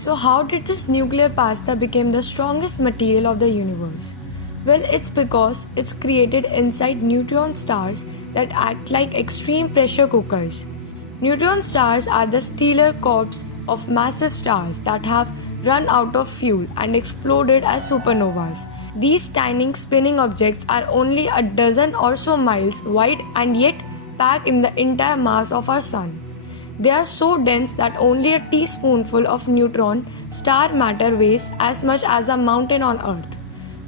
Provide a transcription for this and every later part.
So how did this nuclear pasta become the strongest material of the universe? Well, it's because it's created inside neutron stars that act like extreme pressure cookers. Neutron stars are the stellar corpse of massive stars that have run out of fuel and exploded as supernovas. These tiny spinning objects are only a dozen or so miles wide and yet pack in the entire mass of our sun. They are so dense that only a teaspoonful of neutron star matter weighs as much as a mountain on Earth.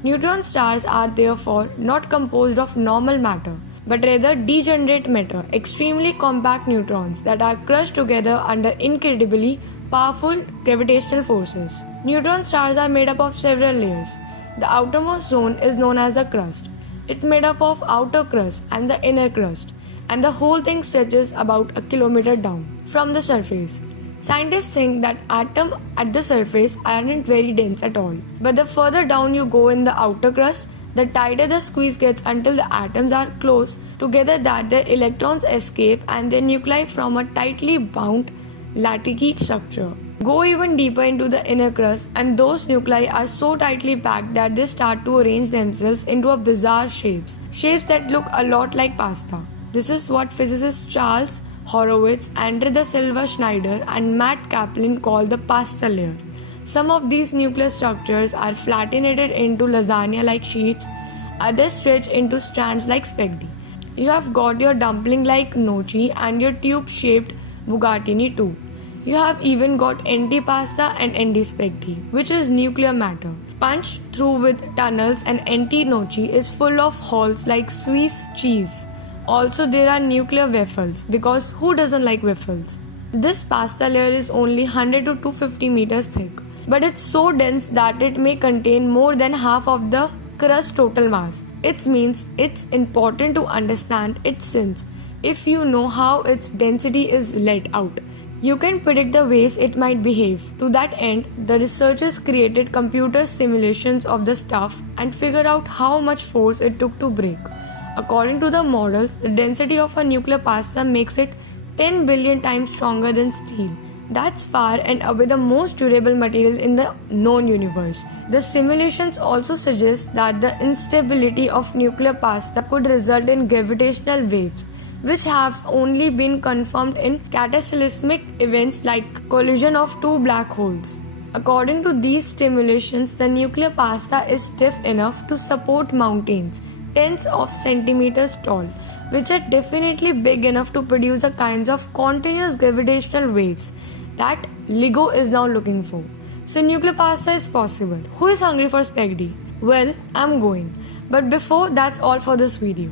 Neutron stars are therefore not composed of normal matter, but rather degenerate matter, extremely compact neutrons that are crushed together under incredibly powerful gravitational forces. Neutron stars are made up of several layers. The outermost zone is known as the crust. It's made up of outer crust and the inner crust, and the whole thing stretches about a kilometer down from the surface. Scientists think that atoms at the surface aren't very dense at all, but the further down you go in the outer crust, the tighter the squeeze gets until the atoms are close together that their electrons escape and their nuclei from a tightly bound lattice structure. Go even deeper into the inner crust and those nuclei are so tightly packed that they start to arrange themselves into a bizarre shapes that look a lot like pasta. This is what physicists Charles Horowitz, Andre da Silva Schneider and Matt Kaplan call the pastelier. Some of these nuclear structures are flattened into lasagna-like sheets, others stretch into strands like spaghetti. You have got your dumpling-like gnocchi and your tube-shaped bucatini too. You have even got antipasta and antispaghetti, which is nuclear matter. Punched through with tunnels, and anti-gnocchi is full of holes like Swiss cheese. Also, there are nuclear waffles, because who doesn't like waffles? This pasta layer is only 100 to 250 meters thick, but it's so dense that it may contain more than half of the crust's total mass. It means it's important to understand its sense. If you know how its density is let out, you can predict the ways it might behave. To that end, the researchers created computer simulations of the stuff and figured out how much force it took to break. According to the models, the density of a nuclear pasta makes it 10 billion times stronger than steel. That's far and away the most durable material in the known universe. The simulations also suggest that the instability of nuclear pasta could result in gravitational waves, which have only been confirmed in cataclysmic events like collision of two black holes. According to these simulations, the nuclear pasta is stiff enough to support mountains, tens of centimeters tall, which are definitely big enough to produce the kinds of continuous gravitational waves that LEGO is now looking for. So nuclear pasta is possible. Who is hungry for spaghetti? Well, I'm going. But before, that's all for this video.